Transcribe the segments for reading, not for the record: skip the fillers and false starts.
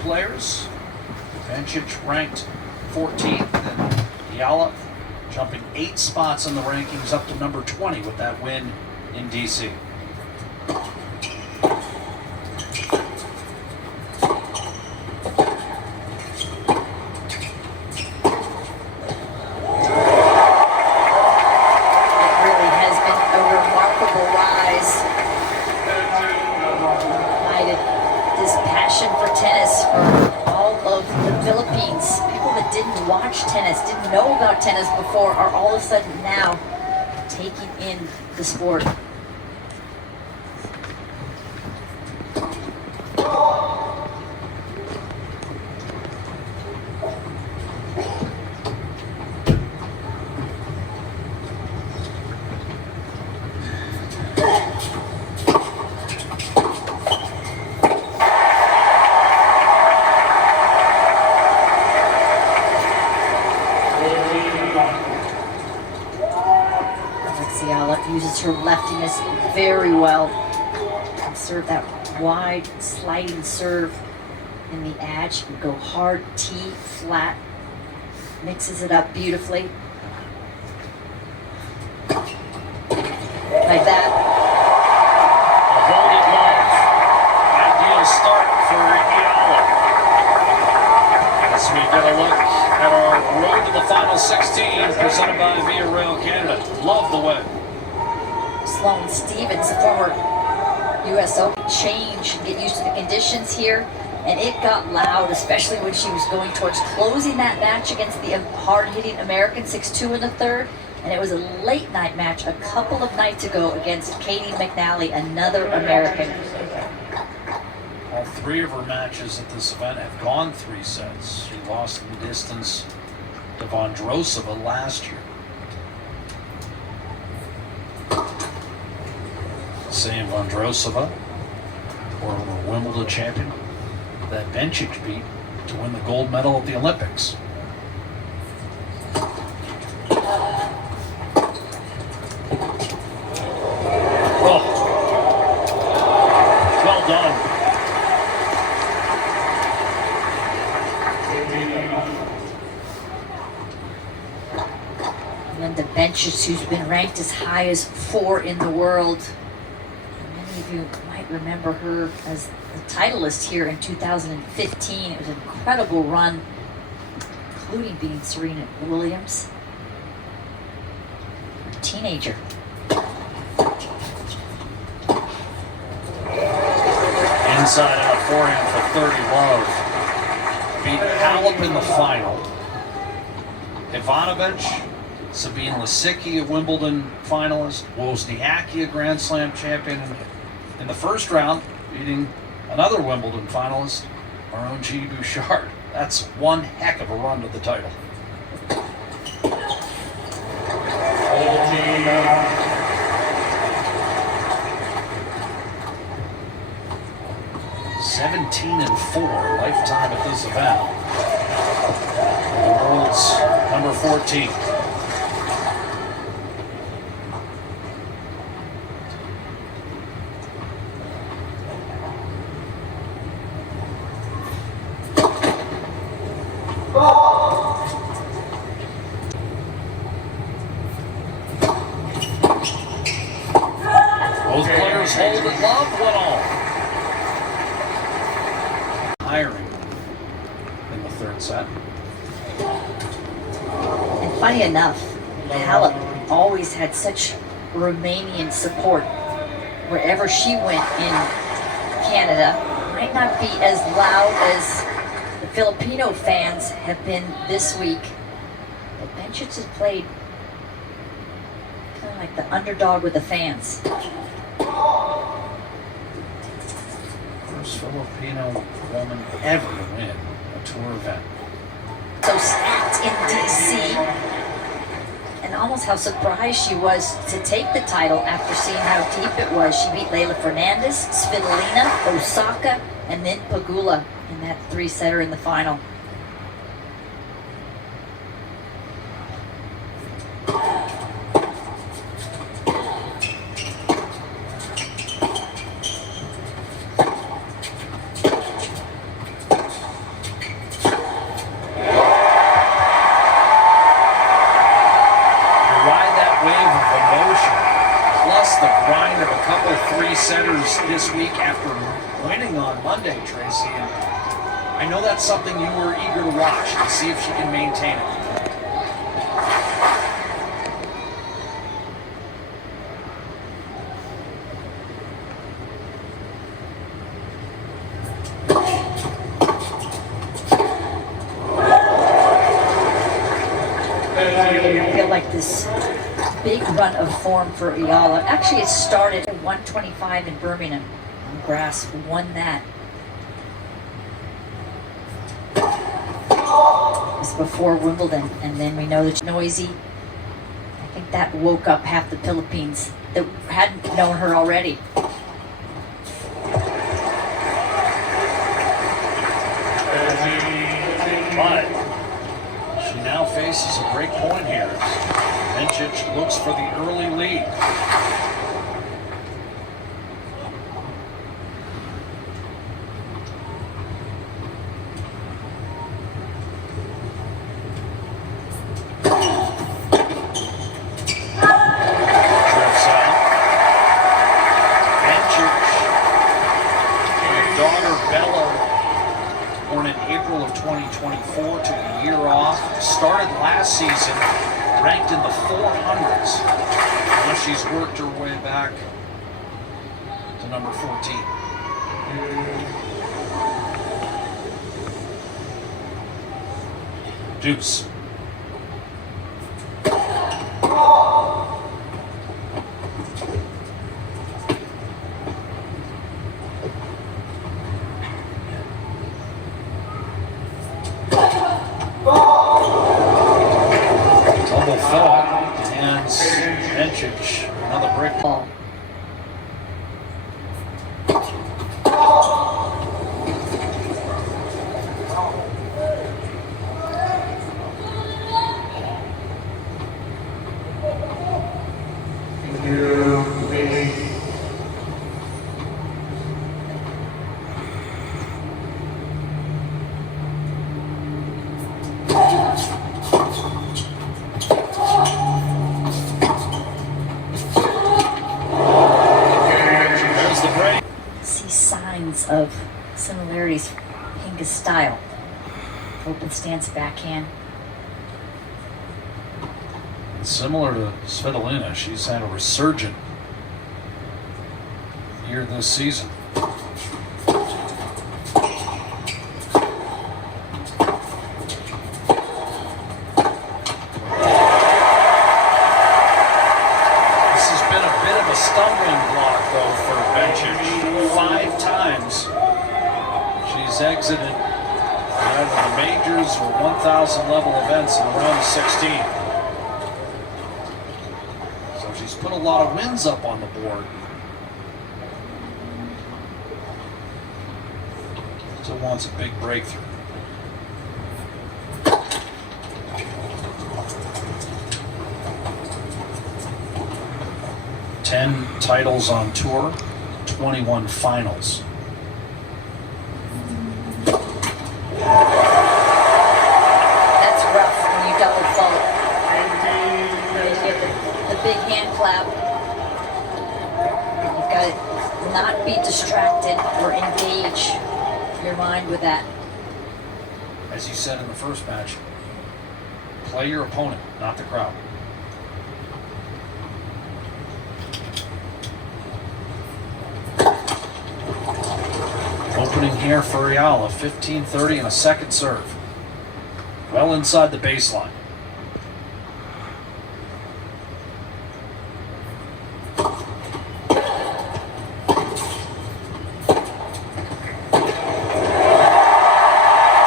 Players, Bencic ranked 14th, and Eala jumping 8 spots in the rankings up to number 20 with that win in DC. Watch tennis, didn't know about tennis before, are all of a sudden now taking in the sport. Eala uses her leftiness very well. Can serve that wide sliding serve in the edge. She can go hard, T, flat. Mixes it up beautifully. Like that. A hold it love. Ideal start for Eala. As we get a look at our road to the final 16 presented by Via Rail Canada. Love the way. Sloane Stevens, the former U.S. Open, change and get used to the conditions here, and it got loud, especially when she was going towards closing that match against the hard-hitting American 6-2 in the third, and it was a late night match a couple of nights ago against Katie McNally, another American. All 3 of her matches at this event have gone 3 sets. She lost in distance to Vondrousova last year. Same Vondrousova, former Wimbledon champion, that Bencic beat to win the gold medal at the Olympics. Oh, well done. Linda Bencic, who's been ranked as high as 4 in the world. Many of you might remember her as the titleist here in 2015. It was an incredible run, including beating Serena Williams. A teenager. Inside out forehand for 30 love. Beat Halep in the final. Ivanovic, Sabine Lisicki, a Wimbledon finalist. Wozniacki, a Grand Slam champion in the first round, beating another Wimbledon finalist, our own G. Bouchard. That's one heck of a run to the title. 17-4 lifetime at this event. The world's number 14. Both players hold it love, 1-all. Hiring in the third set. And funny enough, Halep always had such Romanian support. Wherever she went in Canada, might not be as loud as the Filipino fans have been this week. But Bencic has played kind of like the underdog with the fans. First Filipino woman ever to win a tour event. So stacked in DC, and almost how surprised she was to take the title after seeing how deep it was. She beat Leylah Fernandez, Svitolina, Osaka, and then Pegula in that 3-setter in the final. this week after winning on Monday, Tracy. And I know that's something you were eager to watch and see if she can maintain it. I feel like this big run of form for Eala. Actually, it started at 125 in Birmingham on grass. Won that. It was before Wimbledon, and then we know that noisy. I think that woke up half the Philippines that hadn't known her already. But she now faces a break point here. Bencic looks for the early lead. Drifts out. Bencic and her daughter Bella, born in April of 2024, took a year off. Started last season ranked in the 400s. Now she's worked her way back to number 14. Deuce. Double fault, and Bencic, another break ball. Of similarities in his style. Open stance backhand. Similar to Svitolina, she's had a resurgent year this season. This has been a bit of a stumbling block, though, for Bencic. 5 times she's exited either the majors or 1,000 level events in the round of 16. So she's put a lot of wins up on the board. Still wants a big breakthrough. Ten titles on tour, 21 finals. That's rough when you double fault. You get the big hand clap. You've got to not be distracted or engage your mind with that. As you said in the first match, play your opponent, not the crowd. Opening here for Eala, 15-30 and a second serve. Well inside the baseline.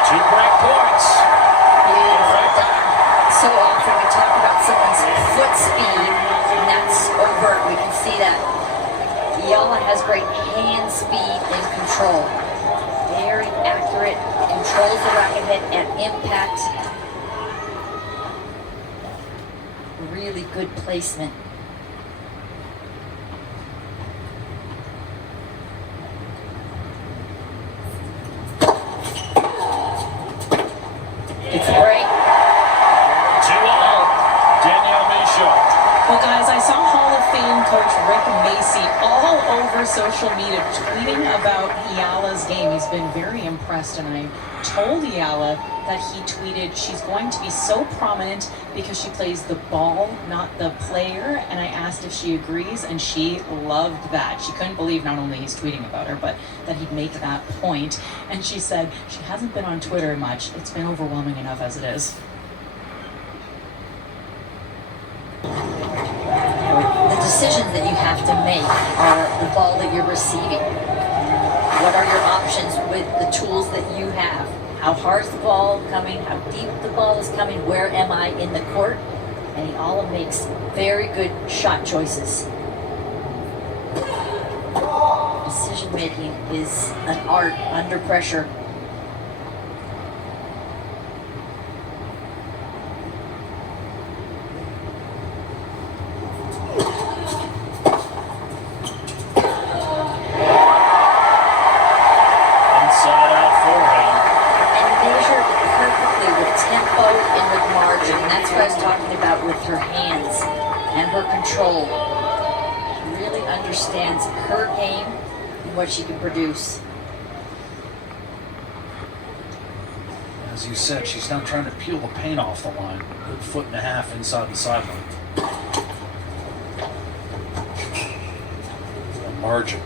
Two break points. Beautiful done. So often we talk about someone's foot speed, and that's overt. We can see that. Eala has great hand speed and control. Very accurate, controls the racket head at impact. Really good placement. It's a break. 2-all. Danielle Michaud. Well, guys, I saw Hall of Fame coach Rick Macy all over social social media tweeting about Eala's game. He's been very impressed, and I told Eala that he tweeted, she's going to be so prominent because she plays the ball, not the player, and I asked if she agrees, and she loved that. She couldn't believe not only he's tweeting about her, but that he'd make that point. And she said she hasn't been on Twitter much. It's been overwhelming enough as it is. The decisions that you have to make are the ball that you're receiving. What are your options with the tools that you have? How hard is the ball coming? How deep the ball is coming? Where am I in the court? And Eala makes very good shot choices. Decision making is an art under pressure. Her hands and her control. She really understands her game and what she can produce. As you said, she's not trying to peel the paint off the line. Good foot and a half inside the sideline. The margin.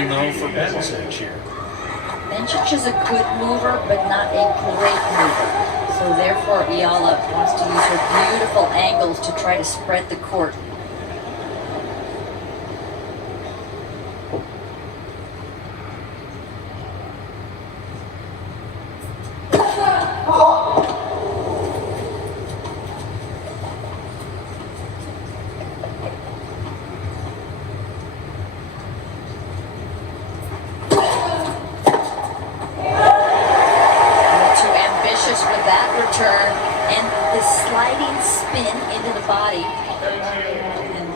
Though for Bencic here. Bencic is a good mover, but not a great mover. So therefore, Eala wants to use her beautiful angles to try to spread the court. Turn and the sliding spin into the body. And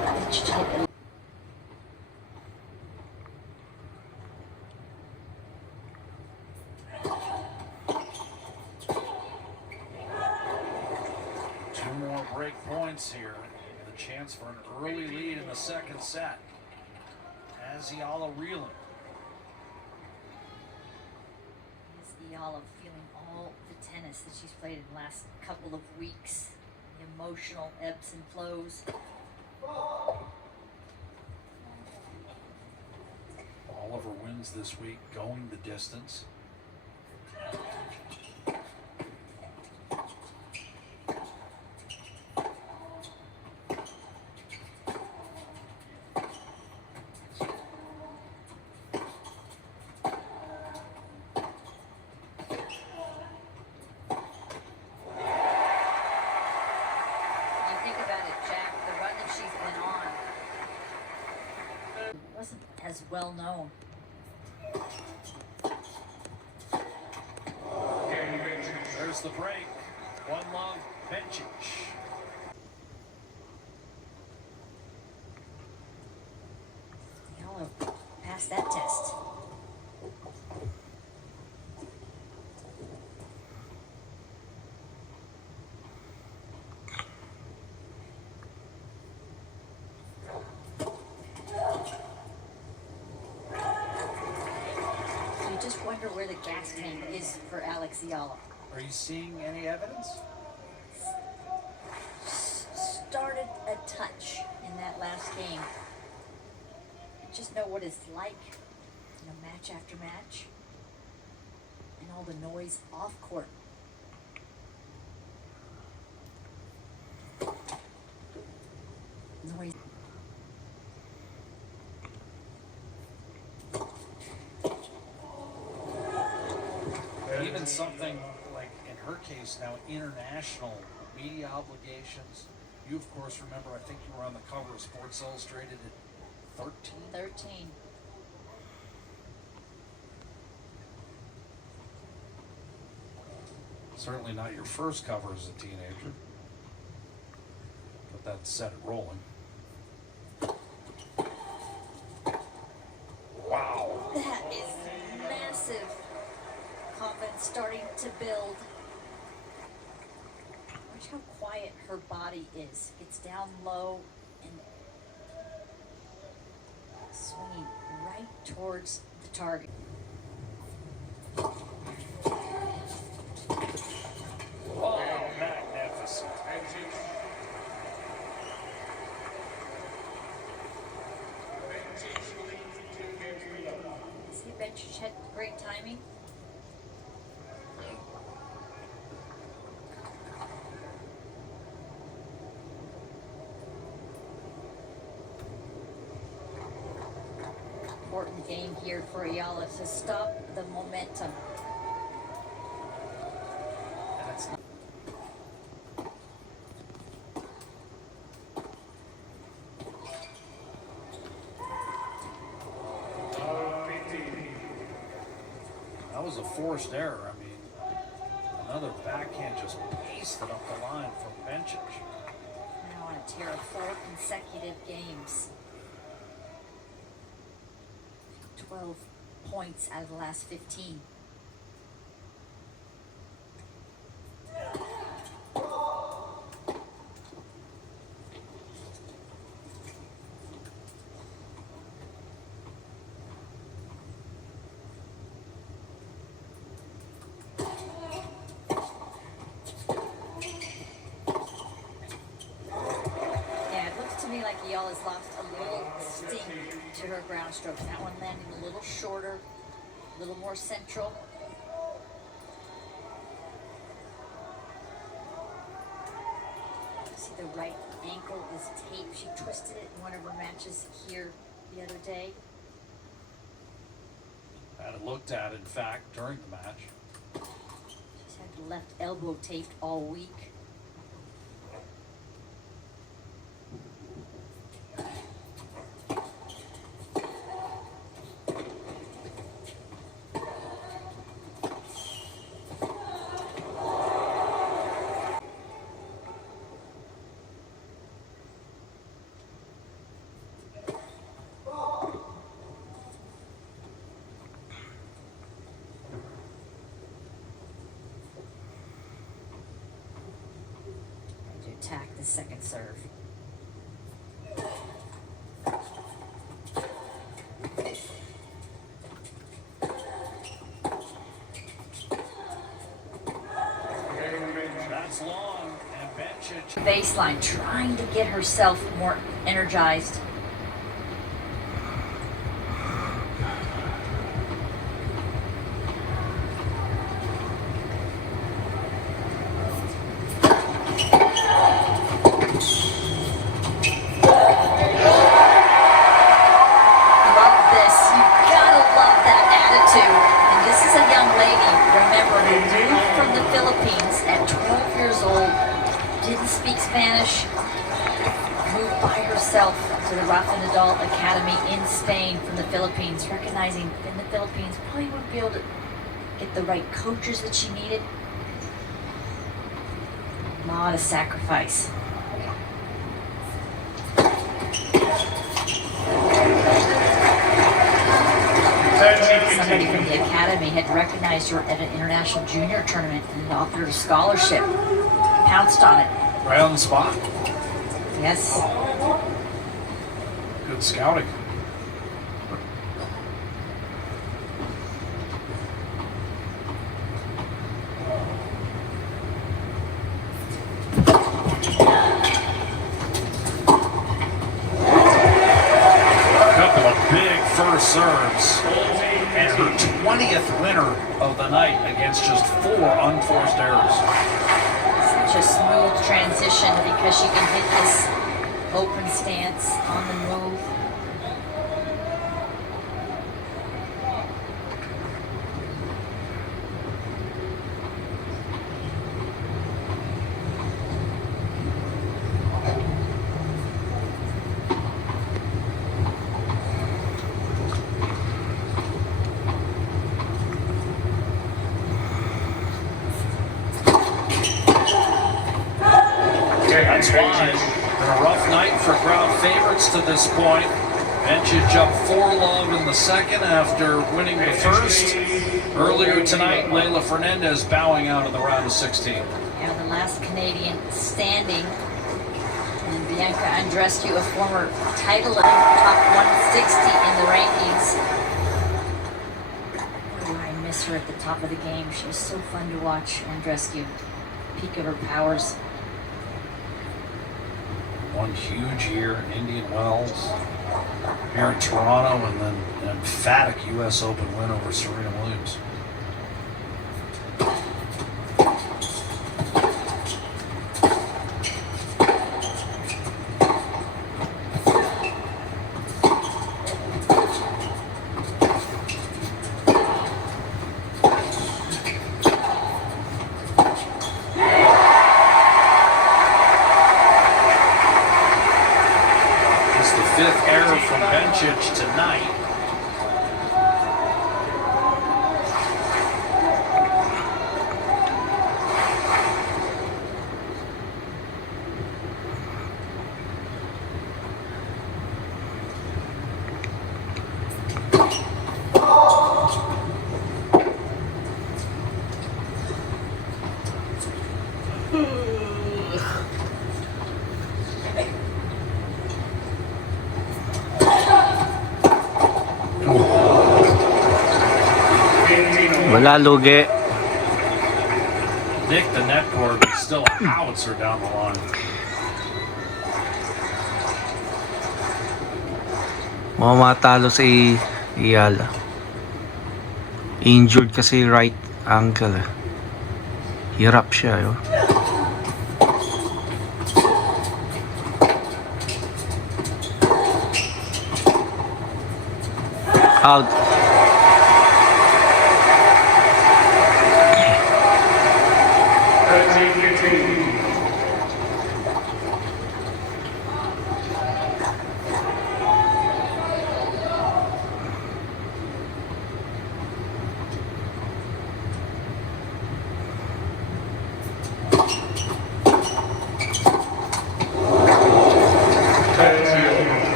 two more break points here. The chance for an early lead in the second set. As Eala reeling. Eala feeling all the tennis that she's played in the last couple of weeks, the emotional ebbs and flows. Oliver wins this week, going the distance. Wasn't as well known. There's the break. 1-love Bencic. Eala passed that test. Wonder where the gas tank is for Eala. Are you seeing any evidence? Started a touch in that last game. Just know what it's like, match after match, and all the noise off court. Noise. Even something like, in her case now, international media obligations. You, of course, remember, I think you were on the cover of Sports Illustrated at 13? 13. Certainly not your first cover as a teenager. But that set it rolling. offense starting to build. Watch how quiet her body is. Gets down low and swinging right towards the target. Oh, magnificent. See, Bencic had great timing. Important game here for Eala to stop the momentum. That's that was a forced error. I mean, another backhand just pasted up the line from Bencic. Now on a tear of 4 consecutive games. 12 points out of the last 15. Like Eala's lost a little sting to her ground strokes. That one landing a little shorter, a little more central. See, the right ankle is taped. She twisted it in one of her matches here the other day. Had it looked at, in fact, during the match. She's had the left elbow taped all week. Attack the second serve. That's long, and Bencic. Baseline, trying to get herself more energized. Spanish, moved by herself to the Rafa Nadal Academy in Spain from the Philippines, recognizing in the Philippines probably wouldn't be able to get the right coaches that she needed. A lot of sacrifice. Somebody from the academy had recognized her at an international junior tournament and offered her a scholarship. Pounced on it. Right on the spot. Yes. Good scouting. A couple of big first serves. And her 20th winner of the night against just 4 unforced errors. Such a smooth transition because she can hit this open stance on the move. That's why it's been a rough night for crowd favorites to this point. Bencic up 4-love in the second after winning the first. Earlier tonight, Eala Fernandez bowing out in the round of 16. Yeah, the last Canadian standing. And Bianca Andreescu, a former title top 160 in the rankings. Oh, I miss her at the top of the game. She was so fun to watch, Andreescu. Peak of her powers. One huge year in Indian Wells, here in Toronto, and then an emphatic U.S. Open win over Serena Williams. Fifth error from Bencic tonight. Wala lugi. Nick the net cord is still a howitzer down the line. Mukhang matalo si Eala. Injured kasi right ankle. Hirap siya, yo. Out.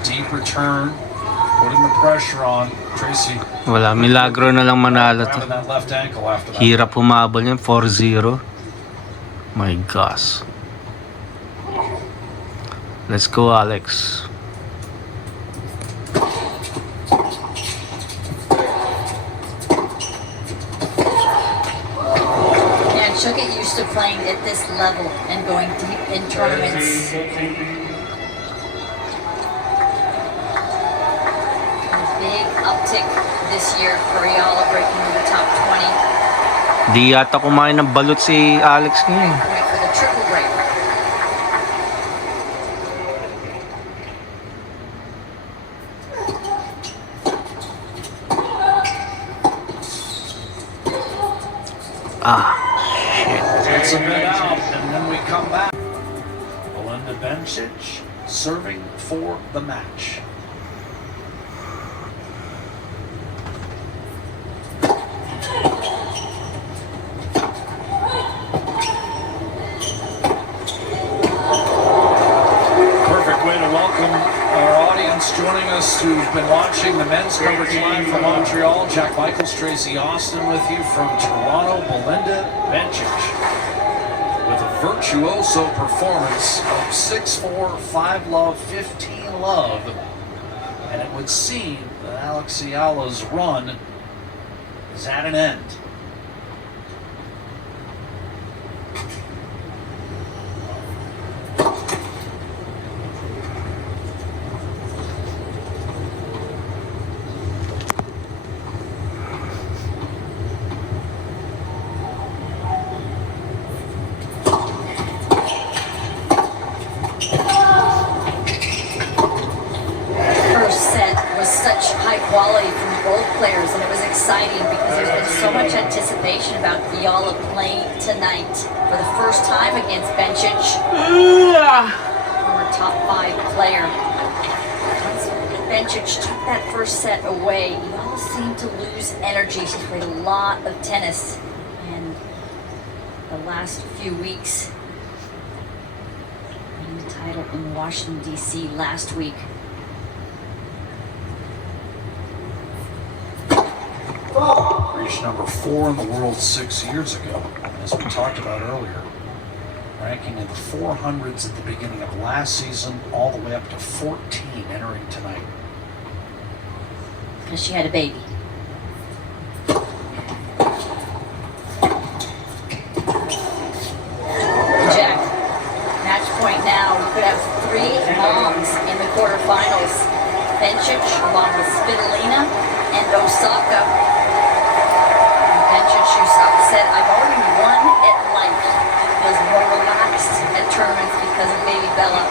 Deep return, putting the pressure on Tracy. Wala, milagro na lang manalo to. Grabbing that left ankle after that. Hirap humabol yan, 4-0. My gosh. Let's go, Alex. And she'll get used to playing at this level and going deep in tournaments. Big uptick this year for Eala, breaking into the top 20. Di yata kumain ng balut si Alex ngayon. Point for the triple break. Ah, shit. It's a bit out, and then we come back. Bencic serving for the match. Perfect way to welcome our audience joining us who've been watching the men's coverage live from Montreal. Jack Michaels, Tracy Austin with you from Toronto. Belinda Bencic with a virtuoso performance of 6-4, 5-love, 15-love. And it would seem that Alex Eala's run is at an end. Quality from both players, and it was exciting because there's been so much anticipation about Eala playing tonight for the first time against Bencic, former top 5 player. Once Bencic took that first set away, Eala seemed to lose energy. She played a lot of tennis, and the last few weeks, winning the title in Washington, D.C. last week. finished number 4 in the world 6 years ago, as we talked about earlier. Ranking in the 400s at the beginning of last season, all the way up to 14 entering tonight. Because she had a baby. Jack, match point now. We could have 3 moms in the quarterfinals. Bencic along with Svitolina and Osaka. Bencic said, I've already won at life. Was more relaxed at tournaments because of baby Bella.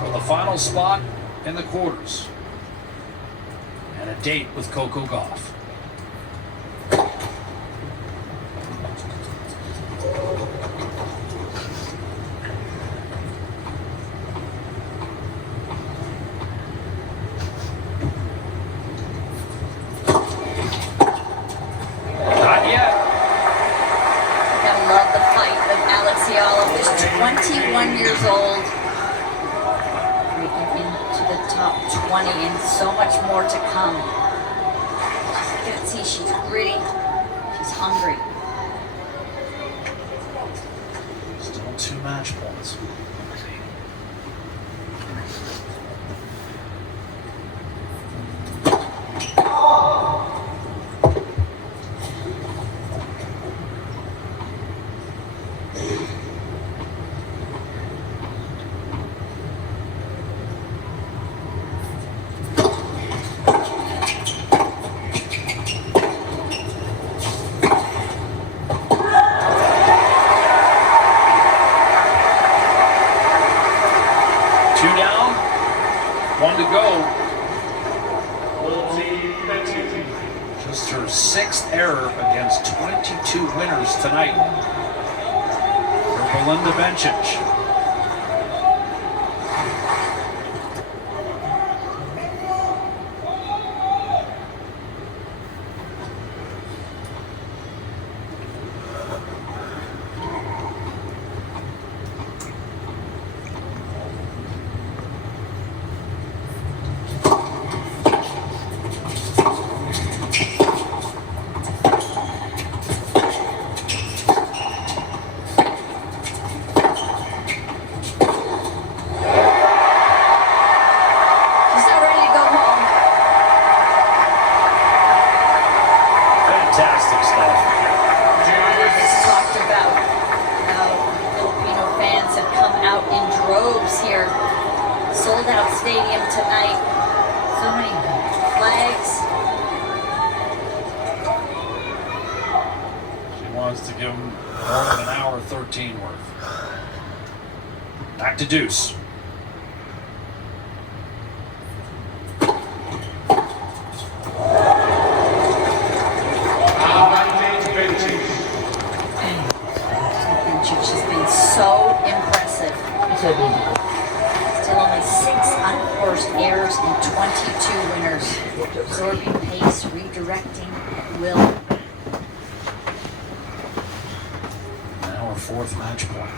For the final spot in the quarters. And a date with Coco Gauff. Eala, just 21 years old, breaking into the top 20 and so much more to come. You can see she's gritty, she's hungry. Still 2 match points. One to go. Just her 6th error against 22 winners tonight for Belinda Bencic. Fantastic stuff. Just talked about how Filipino fans have come out in droves here. Sold out stadium tonight. So many flags. She wants to give them more than an hour 13 worth. Back to deuce. She's been so impressive. Still only 6 unforced errors and 22 winners. Absorbing pace, redirecting at will. Now her 4th match point.